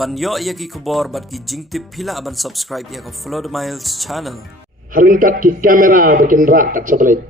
Ban yo ya ki kubor bat ki jingtip pila aban subscribe ya ko follow the Miles channel. Haringkat ki kamera bikin rakat satelit.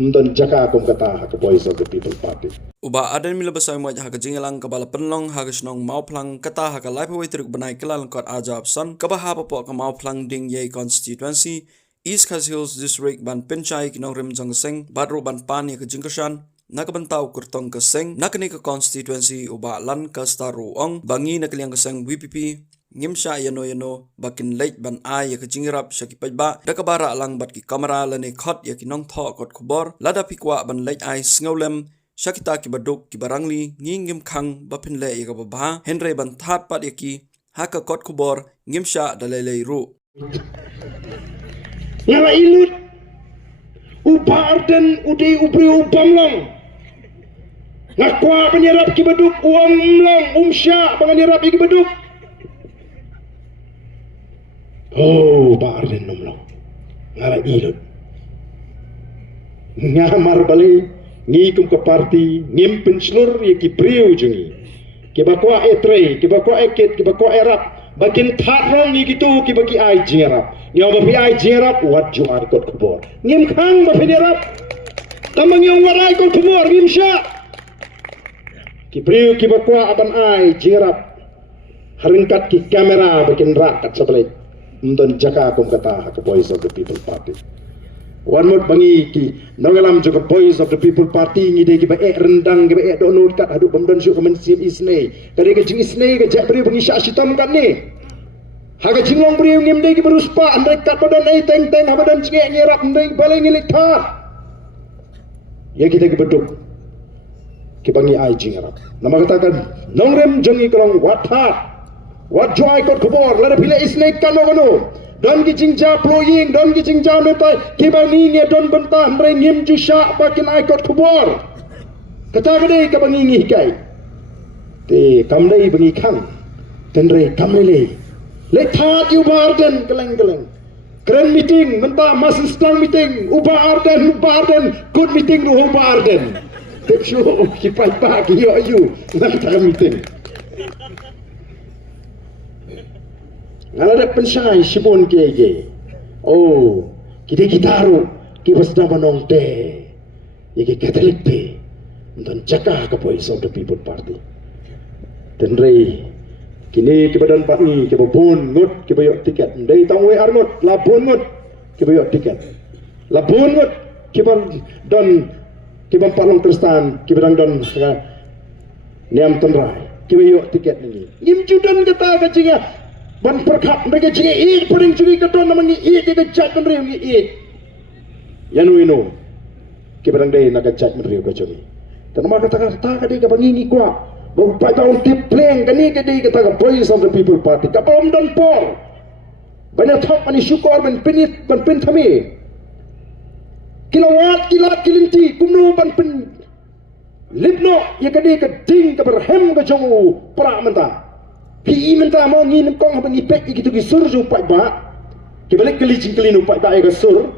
Mdon jaka akum kata ke Voice of the People Party. Uba adan mila basai mo ha ka jingalang kabala penlong ha ka snong mau plang kata ha ka live way truk banai kelal kot ajab son ka ba ha po ka mau plang ding ye constituency East Khas Hills District ban penchai kinong rem jang seng badro ban pan ya ka jingkashan nakabantau kurtong kaseng nakani ka constituency uba lan ka staruong bangi nakaliang kaseng WPP ngimsha yano bakin late ban ay ka jingirap syaki pajba dakabara lang bat ki kamera lane khot ya kinong tho kot khubor lada pikwa ban late ay sngaulem syakita ki baduk ki barangli ngingim khang bapin le ya ka baba henry ban that pat ya ki haka kot khubor ngimsha dalai ru Ngala ilut uparden udi ubri ubamlang ngakwa penyerap ki baduk uang mlang umsya penyerap ki baduk. Oh, Arden nomlong ngala ilut ngamar balik ngikum ke parti ngimpin seluruh ya ki priu jungi ki bakwa etre ki bakwa eket ki bakwa erap bakin thatrong ni gitu ki bagi ai jingarap nyaw bapi ai jingarap wat juar kot kubor ngim khang bapi derap tamang yang warai kot kubor ngimsya ki priu ki bakwa aban ai jingarap haringkat ki kamera bakin rakat sebelah Mdon jaka akum kata ke Voice of the People Party. Wan mot bangi ki nangalam juga Voice of the People Party ngide ki ba rendang ki ba donut kat adu bamdan syuk men sip isne. Kade ke jing isne ke jak beri bangi syak sitam kat ni. Haga jinglong beri ngim de ki beruspa andai kat badan ai teng habadan cingek nyerap andai balai ngilik thar. Ya kita ki beduk. Ki bangi ai jingarap. Nama katakan nongrem jangi kelong wathat. Wat joy kot kubor lada pila isnek kan mogano don gijing ja ploying don gijing ja metai kibangi nge don bentah mre ngim ju syak bakin ai kot kubor kata gede ka bangi ngi kai te kamdai bangi khang tenre kamle le that yu barden keleng keren meeting mentah mas stang meeting uba arden good meeting ru uba arden tep show ki pai pa ki yo yu nak meeting Ngala pensai sibon ke. Oh, kita gitaru, kita sedang menong te. Iki Katolik te. Dan cakap ke Voice of the People Party. Tenrei kini kebadan pak ni ke bun ngut ke bayok tiket. Dari tangwe armut labun ngut ke bayok tiket. Labun ngut ke don ke palong terstan ke badang don niam tenrai ke bayok tiket ni. Ngim judan kata kacingnya ban perkap mereka cakap paling curi keton namanya dia kejat meneriu yanu ino kibarang day nakajat meneriu kacuni dan nama kata dia kapangingi kuat berupaya tahun tipleng kani kadai kata Voice of the People Party kapom dan por banyak thok mani syukur ban pinit ban pin thami kilat kilinti kumno ban pin lipno ya kadai keding kaberhem kajongu pra mentah Pi mentah mau ngin kong apa ngipek gitu ki sur ju pai ba. Ki balik kelicing kelinu pai ba ke sur.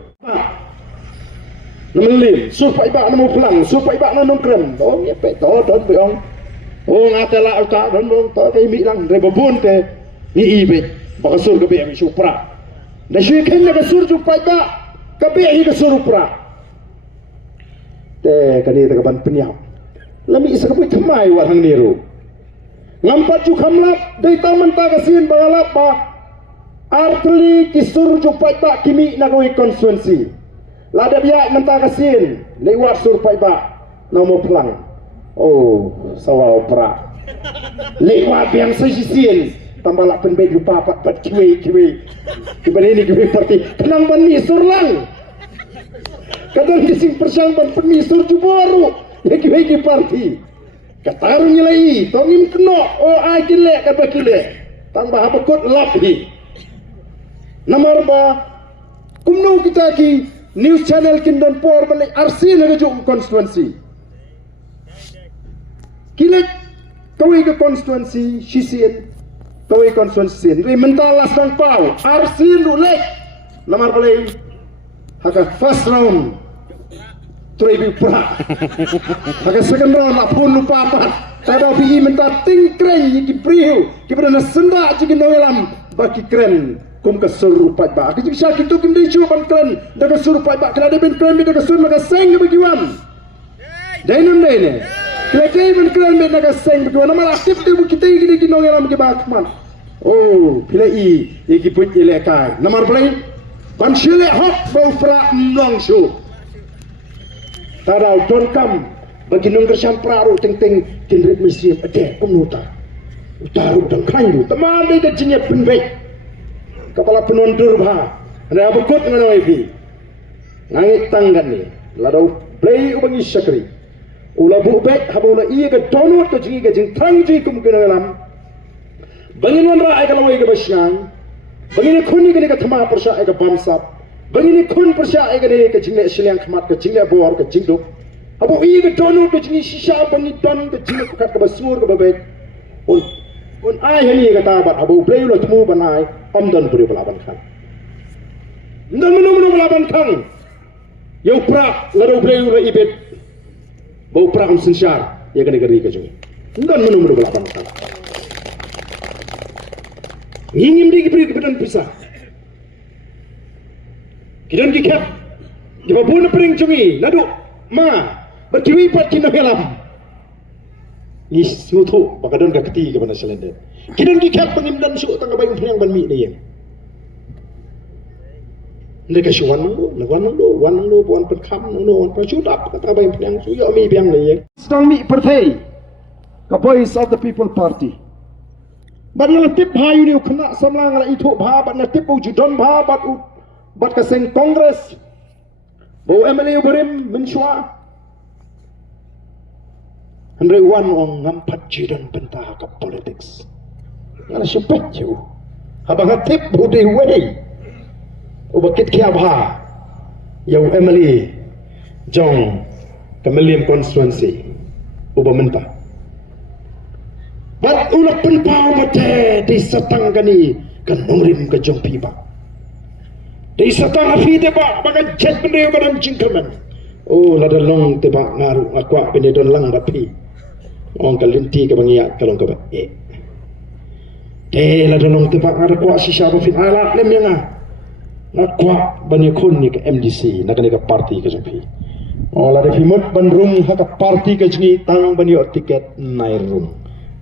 Namelim sur pai ba namo pulang, sur pai ba nanom krem. Oh ngipek to don beong. Oh ngatela uta don dong to kai mi lang re babun te. Ni ibe ba sur ke be mi supra. Na shui ken ke sur ju pai ba. Ke be hi ke sur upra. Te kani te ban penyau. Lami isa ke thamai wa hang niru. Ngampat ju khamlap dari taman tagasin bangalap ba artli kisur ju paiba kimi nagoi konstituensi lada biak mentagasin lewat sur paiba namo pelang oh sawau pra lewat biang sesisin tambalak penbet lupa pat kiwi kibani ni kiwi parti kenang ban ni sur lang kadang kising persang ban peni sur ju baru ya kiwi parti Kataru nyilai, tongim keno, oh ai kile kata kile, tambah apa kot lapi. Nomor ba, kumno kita ki news channel kindan por balik arsin ngajuk konstituensi. Kile kawai ke konstituensi sisien, kawai konstituensi. Ri mentalas nang pau, arsin rulek. Nomor balik, haka first round. Three pura. Pakai second round nak pun lupa apa. tada pi menta tingkren ki priu ki bana senda ji noelam baki kren kum ka serupai ba ki bisa kitu kim di ban kren da ka serupai ba kala de ben kren da ka sur maka seng bagi wan dainam daine kala kay ben kren ben da ka seng bagi wan mal aktif de kita ki noelam ki ba kman oh pilai ki put ile kai namar play ban sile hok bau fra mlong su tada ton kam bagi nung kersam praru ting kindred muslim ade kumnuta utaru dan kayu teman de jinya penbek kepala penondur bah ada abukut ngono iki ngangit tanggan ni ladau play ubangi sakri ula bu bek habula iya ke donut ke jingi ke jing tang ji kum kenalam bangin wan ra ai kalau ai ke basyang bangin khuni ke ka thama persha ai ke bamsap bangin khun persha ai ke jingle silang khamat ke jingle bor ke jingduk abu iya ke donut ke jingi shisha bangi don ke jingle kat ke basur ke babek un ai hani ka tabat abu play lo temu banai amdan beri belaban kan ndan menu belaban kan yo pra laro play lo ibet bau pra am sensyar ya kan negeri ka jung ndan menu belaban kan ngingim di beri kebedan pisah kidan kikap jaba pun pering jungi ladu ma berkiwi pat kino helam ni sutu bakadon ka keti ke mana selenden kidan kikap pengimdan su tang ka bayung yang ban mi ni yang ndeka shuan wan lo puan pen kham no pa chu dap ka bayung yang su yo mi biang ni yang strong mi partai ka boys of the people party ban la tip hayu ni khna samlang la itu bha ban la tip u judon bha bat ka seng congress bo MLA berim menshua Henry Wan ong ngampat jidan bentah ke politics. Ngala sepet je. Habang hatip bude way. Ubakit kia bha. Yau Emily Jong Kamelium constituency. Uba mentah. Bat ulak penpau mate di satang kani kan nongrim ke jong piba. Di satang afi teba baga jet bendeu kadan jingkerman. Oh lada long teba ngaru akwa benedon lang bapi. Orang kalinti ke bangiat kalau ke la donong tepak ada kuat sisa bafin alat lem yang kuat banyak kon ni ke MDC nak ni ke parti ke jampi la de fimut bandrung ha ke parti ke jni tang banyak tiket naik room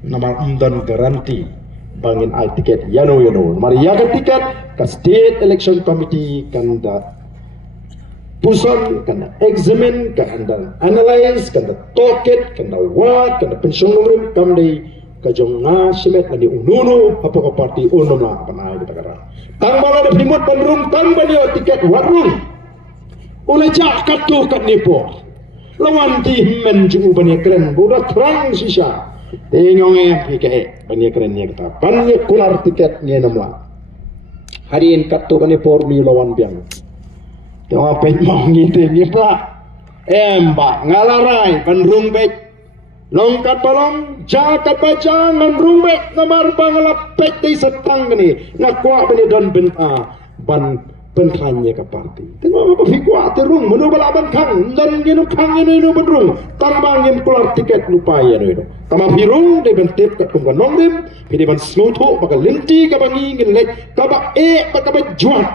nama umdan garanti bangin ai tiket yano mari ya ke tiket ke state election committee kan da pusan kena examine kena analyze kena toket kena wat kena pensiun nomor kamdei kajong nasimet kani ununu apa ke parti unum lah panai di perkara tang bala de primut bandrung tang bani tiket warung oleh jak katu kat nipo lawan ti men jungu bani keren boda terang sisa tengong pike bani keren ni kata bani kular tiket ni namla hariin katu bani por ni lawan biang tengok pet mau ngite ni pula embak ngalarai bandrung bet longkat balong jakat baca ngamrung bet namar bangala pet di setang ni nakwa bani don benta ban pentanya ke parti tengok apa fikwa terung menu balaban kang dan ginu kang ini bedrung tambang yang keluar tiket lupa ya no tama firung de bentip kat kumkan nongdim pidi ban snoto baka linti ka bangi ngelek ka ba baka juan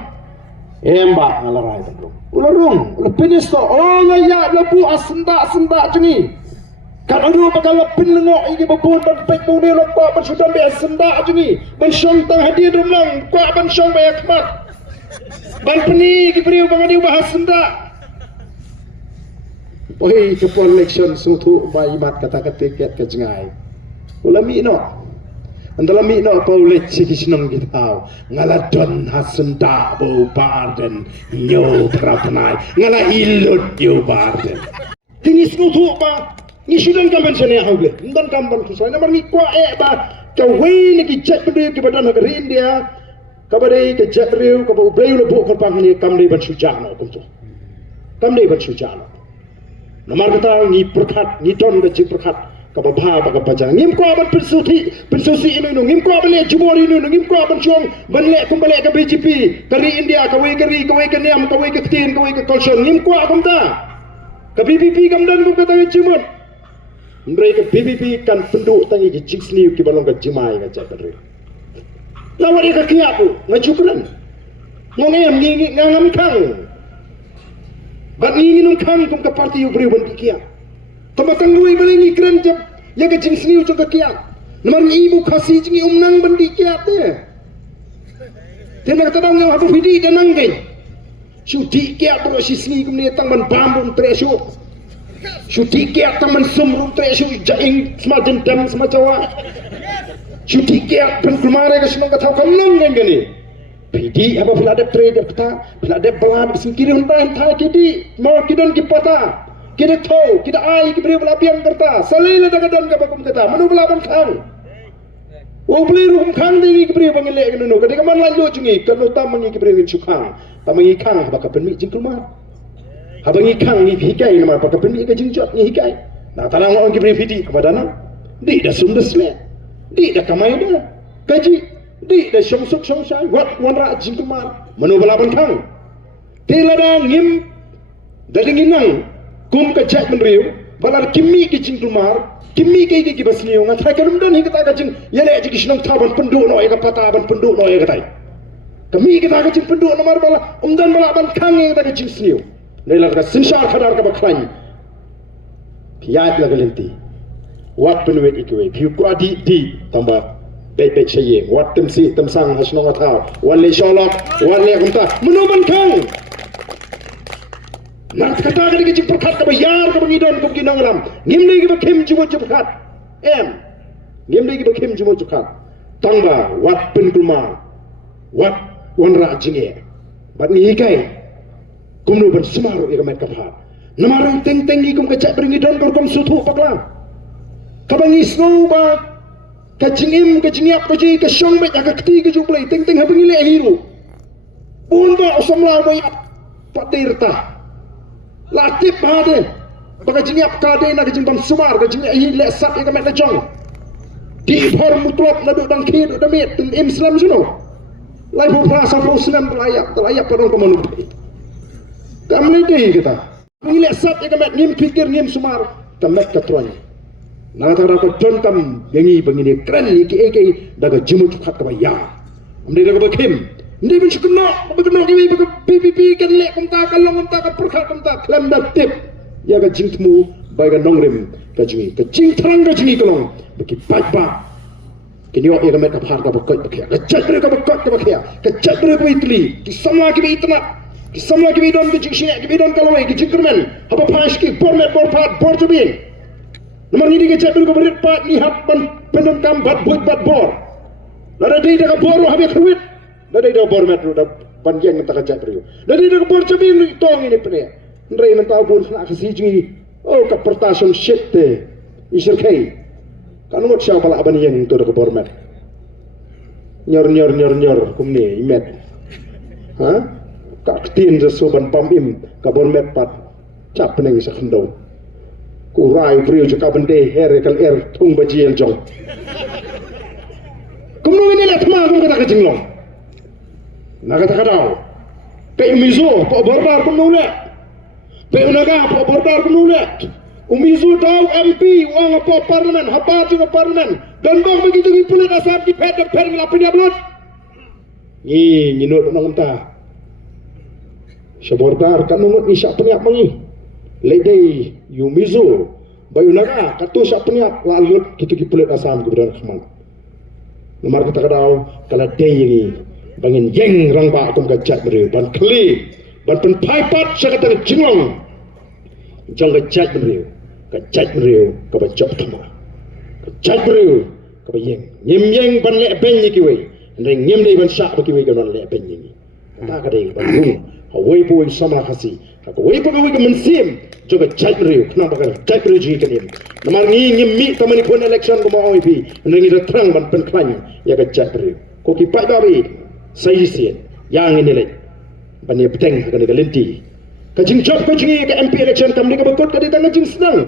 embak ngalarai bedrung ularung ulah penis to oh ya lebu asenda jengi kan adu bakal lepin lengok ini bepun ban pek budi lupa ban sudah be asenda jengi ban syong tang hadir dumlang kwa ban syong be akmat ban peni ki beriu bang adi bahas senda oi ke election sutu ba imat kata tiket ke jengai ulami no antara mi no paulet si kisnong kita ngaladon hasenda bo barden nyo prapanai ngala ilut yo barden kini sutu ba ni sudan convention ya haugle ndan kamban susai namar mi kwa ba kawai ni ki chat bede ki badan negeri India kabadai ke jabriu ka bu breu lo bu korpang ni kamdei ban sujana kumtu kamdei ban sujana namar kata ni perkhat ni ton ke perkhat ka ba bha ba ka pajang ngim ko ban pensusi inu ngim ko ban le jumori inu ngim ko ban chuang ban le kumbale ka BJP kari India ka wei ke niam ka wei ke tin ka wei ke kolson ngim ko kumta ka BBP kamdan bu kata cimut mereka BBB kan penduk tangi ke cik sniu ki balong ke jemai ke cak pedri lawan dia ke kiapu ngajukran ngongem ngingi ngangam kang bat ngingi nung kang kum ke parti yu beriu ban kiak tamatang lui balingi keren jab ya ke cik sniu ke kiak nomor ibu kasih jingi umnang ban kiak deh tena kata dong yang habu fidi dan nanggen Shudi kiat bro si sni kum ni tang ban bambun tresu. Shudi kiat tang ban sumrum tresu jaing semajen dam semacawa. Shudi kiat ban kumare ka semang kathau kam nang ngen gani. Pidi apa bila ada trade kata bila ada belad singkiri hundain thai kidi mau kidon ki pata. Kida thau kida ai ki bri bela piang kerta. Salila dagadan ka bakum kata manu bela ban khang. Wo beli rum khang dingi ki bri bangile ka no ka de man lan lo jungi ka no tam mangi ki bri win chukhang. Pamangi kang haba ka penmi jing kulma habangi kang ni hikai nama pa ka penmi ka jing jot ni hikai na tanang on ki bri fiti kepada na di da sum da sle di da kamai da kaji di da shong suk shong sai wat wan ra jing kulma manu balaban kang tela da ngim da dinginang kum ka jat men riu balar kimi ki jing kulma kimi ki basniu nga thai ka dum don hi ka ta ka jing yele ji ki shnong thaban pendu no ka pata ban pendu no ka tai kami kita kecil penduk nomor bala umdan bala ban kange kita kecil seniu nela ka sinshar khadar ka bakhlain kiat la galenti wat penwet ikwe piu kwa di tamba bek saye wat temsi temsang hasnong atha wale sholok wale kumta menuman kang nak kata ka kecil perkat ka bayar ka bangidon kum kinong ram ngimni ki bakim jiwo jubkat ngimni ki bakim jiwo jubkat tamba wat penkulma wat wanra jinge bat ni hikai kumno ban semaru ega met kapha namaru teng tengi kum kacak beringi don kor kum suthu pakla kabangi snow ba kacingim kacingiap kaji ka shong bet ka kti ka jublai teng habingi le hiru bunda osamla ba patirta latip hade baka jingiap ka de na kajing bam sumar ka jingi hi le sat ega met na jong di phor mutlop na do dang khi do damit tin islam suno lai pun rasa Muslim terlayak pada orang manusia. Kami ni kita. Nilai sat yang kami ngim fikir ngim sumar kami ketuanya. Nada ada kau jontam yangi begini keren iki daga jemut kat kaya. Amde daga bakim. Amde pun cukup kiwi pipi kan lek kumta kalong kumta kan perkhat kumta klem dak tip. Ya ka jingtmu baga nongrim ka jingi ka jing terang ka jingi kalong bagi baik kini orang yang mereka bahar ka bakot bakya kecet mereka bakot ka bakya kecet mereka itli kisamla ki itna kisamla ki don ki jingshia ki don kalawai ki jingkermen apa pash ki bornet borpat borjobin nomor ni kecet mereka berit pat ni hab pendon kam bat buat bat bor lada dei da bor habe khuit lada dei bormet da panjang menta kecet mereka lada dei da borjobin tong ini pene ndrei menta bun khna khasi jingi oh ka pertason shit te isirkai kan ngot siapa lah abang yang itu ada kebormet nyor kumni imet ha kak tin sesoban pamim kebormet pat cap neng sakendo kurai brio juga bende herikal tung bajiel jong kumno ini lah thma kum kata kajinglong naga takadau pe mizo po barbar kumno le pe unaga po barbar kumno le umizu tahu MP uang apa parlemen apa juga parlemen gandong begitu di pulut asap di pet ngelapi dia belut ni nyinut nang entah sebordar kan nunut ni syak peniak mangi ledei umizu bayu naga katu syak peniak lalut gitu di pulut asam keberan khman nomor kita kadau kala dei ni bangin jeng rang ba akum gajat beri ban kli ban pen paipat sakata jinglong jong gajat beri kacak beriu kabacok tama kacak beriu kabayeng nyem ban le ben ni kiwe ndeng nyem dei ban syak kiwe kan le ben ni ta ka dei ban bung hawai pun sama khasi ka wai pun ka mensim joga kacak beriu kena bakal kacak beriu ji kan namar ni nyem mi tamani pun election ko mau ipi ndeng ni terang ban pen klan ya kacak beriu ko ki pa babi sai sien yang ini le ban ni peteng ka ni galenti ka jing job ko jingi ka MP election kam ni ka bakot ka di tangan jing senang